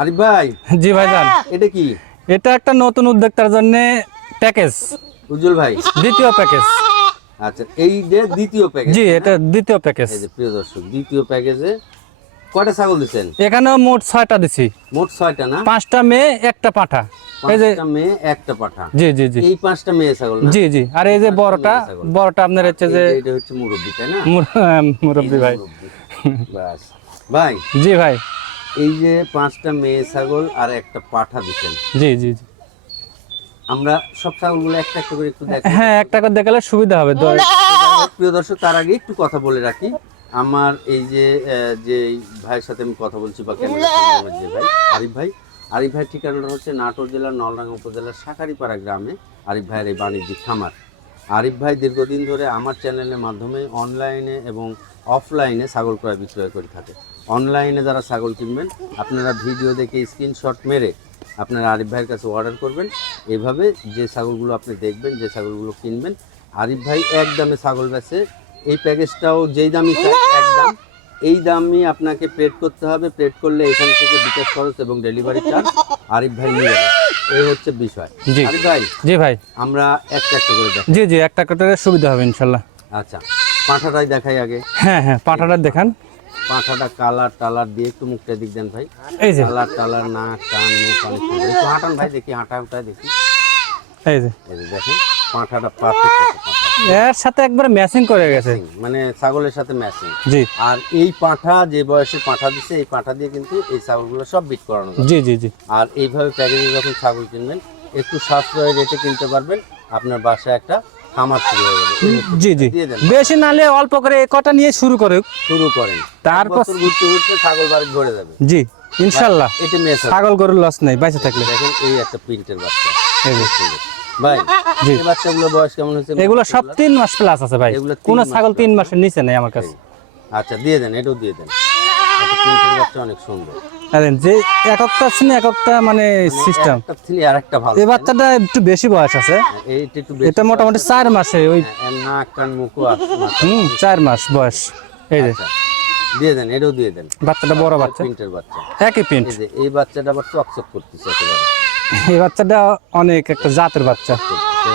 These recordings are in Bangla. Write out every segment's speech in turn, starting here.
আরিফ ভাই, জি ভাইজান, এটা কি? এটা একটা নতুন উদ্যোক্তার জন্য প্যাকেজ, উজ্জ্বল ভাই। দ্বিতীয় প্যাকেজ। আচ্ছা, এই যে দ্বিতীয় প্যাকেজ। জি, এটা দ্বিতীয় প্যাকেজ। এই যে প্রিয় দর্শক, দ্বিতীয় প্যাকেজে কয়টা ছাগল দিচ্ছেন? এখানে মোট 6টা দিছি। মোট 6টা না? 5টা মেয়ে, একটা পাঠা। এই যে 5টা মেয়ে, একটা পাঠা। জি জি জি, এই 5টা মেয়ে ছাগল না? জি জি। আর এই যে বড়টা, বড়টা আপনার হচ্ছে যে এটা হচ্ছে মুরব্বি, তাই না? মুরব্বি ভাই। বাস ভাই, জি ভাই, এই যে 5টা মেয়ে ছাগল আর একটা পাঠা দিচ্ছেন, জি জি জি। আমরা সব ছাগলগুলো একটা একটা করে একটু দেখি। হ্যাঁ, একটা করে দেখালে সুবিধা হবে। প্রিয় দর্শক, তার আগে একটু কথা বলে রাখি। আমার এই যে যে ভাইয়ের সাথে আমি কথা বলছি বা ক্যামেরা যে ভাই আরিফ ভাই ঠিকানাটা হচ্ছে নাটোর জেলার নলডাঙ্গা উপজেলার শাঁখারীপাড়া গ্রামে আরিফ ভাইয়ের এই বাণিজ্যিক খামার। আরিফ ভাই দীর্ঘদিন ধরে আমার চ্যানেলের মাধ্যমে অনলাইনে এবং অফলাইনে ছাগল ক্রয় বিক্রয় করে থাকে। অনলাইনে যারা ছাগল কিনবেন, আপনারা ভিডিও দেখে স্ক্রিনশট মেরে আপনারা আরিফ ভাইয়ের কাছে অর্ডার করবেন। এভাবে যে ছাগলগুলো আপনি দেখবেন, যে ছাগলগুলো কিনবেন, আরিফ ভাই এক দামে ছাগল বেচে। এই প্যাকেজটাও যেই দামই চাই এক দাম, এই দামই আপনাকে পেড করতে হবে। পেড করলে এখান থেকে বিকাশ খরচ এবং ডেলিভারি চার্জ আরিফ ভাই নিয়ে যাবে। এই হচ্ছে বিষয়। জি আরিফ ভাই, জি ভাই, আমরা একটা একটা করে দেখাই। জি জি, একটা করে সুবিধা হবে ইনশাল্লাহ। আচ্ছা, পাঁঠাটাই দেখাই আগে। হ্যাঁ হ্যাঁ, পাঠাটা দেখান। পাঁঠাটা কালার টালার দিয়ে একটু মুখটা দিক দেন ভাই। এই যে কালার টালার, নাক কান মুখ অনেক সুন্দর। একটু হাঁটান ভাই, দেখি হাঁটা উঠায় দেখি। এই যে এই যে দেখেন, পাঁঠাটা পারফেক্ট একটা পাঁঠা, এর সাথে একবার ম্যাচিং করে গেছে। মানে ছাগলের সাথে ম্যাচিং। জি আর এই পাঁঠা যে বয়সে পাঁঠা দিচ্ছে, এই পাঁঠা দিয়ে কিন্তু এই ছাগলগুলো সব বিট করানো যাবে। জি জি জি, আর এইভাবে প্যাকেজে যখন ছাগল কিনবেন, একটু সাশ্রয় রেটে কিনতে পারবেন। আপনার বাসায় একটা খামার শুরু হয়ে যাবে। জি জি। দিয়ে দেন, বেশি নালে অল্প করে কটা নিয়ে শুরু করে শুরু করেন। তারপর বছর ঘুরতে ঘুরতে ছাগল বাড়ি ভরে যাবে। জি ইনশাল্লাহ। এটা মেয়ে ছাগল। ছাগল গরুর লস নাই বাইসে থাকলে। দেখেন, এই একটা প্রিন্টের বাচ্চা। এই যে ভাই, জি। এই বাচ্চাগুলো বয়স কেমন হয়েছে? এগুলো সব 3 মাস প্লাস আছে ভাই। এগুলো 3 কোন মাস ছাগল plus। 3 মাসের নিচে নেই আমার কাছে। আচ্ছা, দিয়ে দেন, এটাও দিয়ে দেন। একটা প্রিন্টের বাচ্চা অনেক সুন্দর। আরে যে এককটা আছে না, এককটা মানে সিস্টেম। একটা ছিল আর একটা ভালো। এই বাচ্চাটা একটু বেশি বয়স আছে। এইটা একটু বেশি। এটা মোটামুটি 4 মাসে ওই নাক কান মুখও আছে। 4 মাস বয়স। এই যে আচ্ছা, দিয়ে দেন, এটাও দিয়ে দেন। বাচ্চাটা বড় বাচ্চা, প্রিন্টের বাচ্চা, একই প্রিন্ট। এই যে এই বাচ্চাটা আবার চকচক করতেছে একেবারে। এই বাচ্চাটা অনেক একটা জাতের বাচ্চা।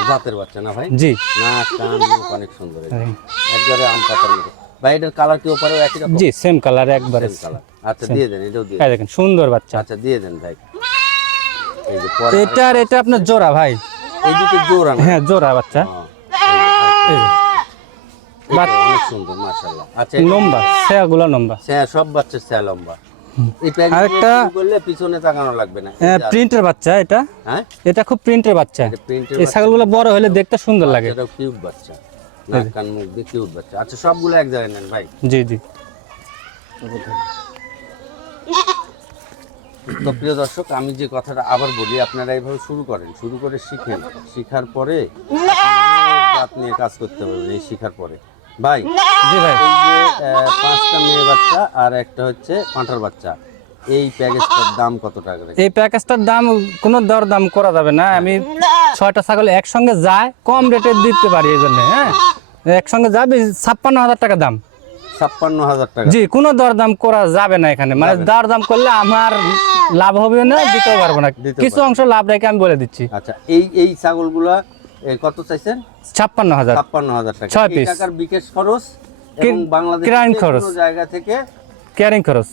জাতের বাচ্চা না ভাই? জি নাক কান মুখ অনেক সুন্দর। একবারে আম পাতার মতো। ভাই, এটার কালার কি ওপারেও একই রকম? জি, সেম কালার একবারে। Same colour। আচ্ছা, দিয়ে দেন, এটাও দিয়ে এই দেন। দেখেন সুন্দর বাচ্চা। আচ্ছা, দিয়ে দেন ভাই। এই যে পরে এটা আর এটা আপনার জোড়া ভাই। এই দুটো জোড়া না? হ্যাঁ, জোড়া বাচ্চা। এই যে বাচ্চা অনেক সুন্দর মাশাআল্লাহ। আচ্ছা, লম্বা, ছায়াগুলো লম্বা। সব বাচ্চার চেয়ে লম্বা। এই প্যাকেজ আরেকটা- করলে পিছনে তাকানো লাগবে না। প্রিন্টের বাচ্চা এটা। হ্যাঁ, এটা খুব প্রিন্টের বাচ্চা। এটা প্রিন্টের এই ছাগলগুলো বড় হলে দেখতে সুন্দর লাগে। এটাও কিউট বাচ্চা, নাক কান মুখ দিয়ে কিউট বাচ্চা। আচ্ছা, সবগুলো এক জায়গায় নেন ভাই। জি জি। তো প্রিয় দর্শক, আমি যে কথাটা আবার বলি, আপনারা এইভাবে শুরু করেন, শুরু করে শিখেন। শিখার পরে জাত নিয়ে কাজ করতে পারবেন। এই শিখার পরে ভাই, জি ভাই, এই যে 5টা মেয়ে বাচ্চা আর একটা হচ্ছে পাঁঠার বাচ্চা, এই প্যাকেজটার দাম কত টাকা? এই প্যাকেজটার দাম কোনো দর দাম করা যাবে না। আমি 6টা ছাগল একসঙ্গে যায় কম রেটে দিতে পারি এই জন্য। হ্যাঁ, একসঙ্গে যাবে 56,000 টাকা দাম। 56,000 টাকা? জি, কোনো দর দাম করা যাবে না এখানে। মানে দর দাম করলে আমার লাভ হবে না, দিতেও পারবো না। কিছু অংশ লাভ রেখে আমি বলে দিচ্ছি। আচ্ছা, এই ছাগলগুলা কত চাইছেন? 56,000। 56,000 টাকা। 6 এই পিস। টাকার বিকাশ খরচ এবং বাংলাদেশের ক্যারিং যে খরচ। কোনো জায়গা থেকে ক্যারিং খরচ।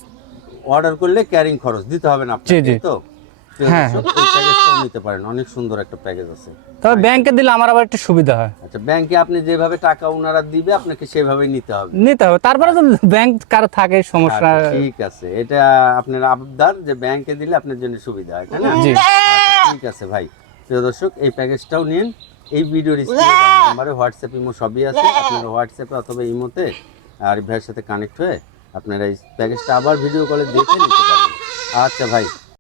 অর্ডার করলে ক্যারিং খরচ দিতে হবে না জি, আপনাকে, জি। তো হ্যাঁ, এই প্যাকেজটাও নিতে পারেন। অনেক সুন্দর একটা প্যাকেজ আছে। তবে ব্যাংকে দিলে আমার আবার একটু সুবিধা হয়। আচ্ছা, ব্যাংকে আপনি যেভাবে টাকা ওনারা দিবে, আপনাকে সেভাবেই নিতে হবে। নিতে হবে, তারপরে তো ব্যাংক কারো থাকে সমস্যা। আচ্ছা, ঠিক আছে, এটা আপনার আবদার যে ব্যাংকে দিলে আপনার জন্য সুবিধা হয়, তাই না? জি। আচ্ছা, ঠিক আছে ভাই। প্রিয় দর্শক, এই প্যাকেজটাও নিন। এই ভিডিওর স্ক্রিনে নাম্বারে হোয়াটসঅ্যাপ ইমো সবই আছে। আপনারা হোয়াটসঅ্যাপে অথবা ইমোতে আরিফ ভাইয়ের সাথে কানেক্ট হয়ে আপনারা এই প্যাকেজটা আবার ভিডিও কলে দেখে নিতে পারবেন। আচ্ছা ভাই।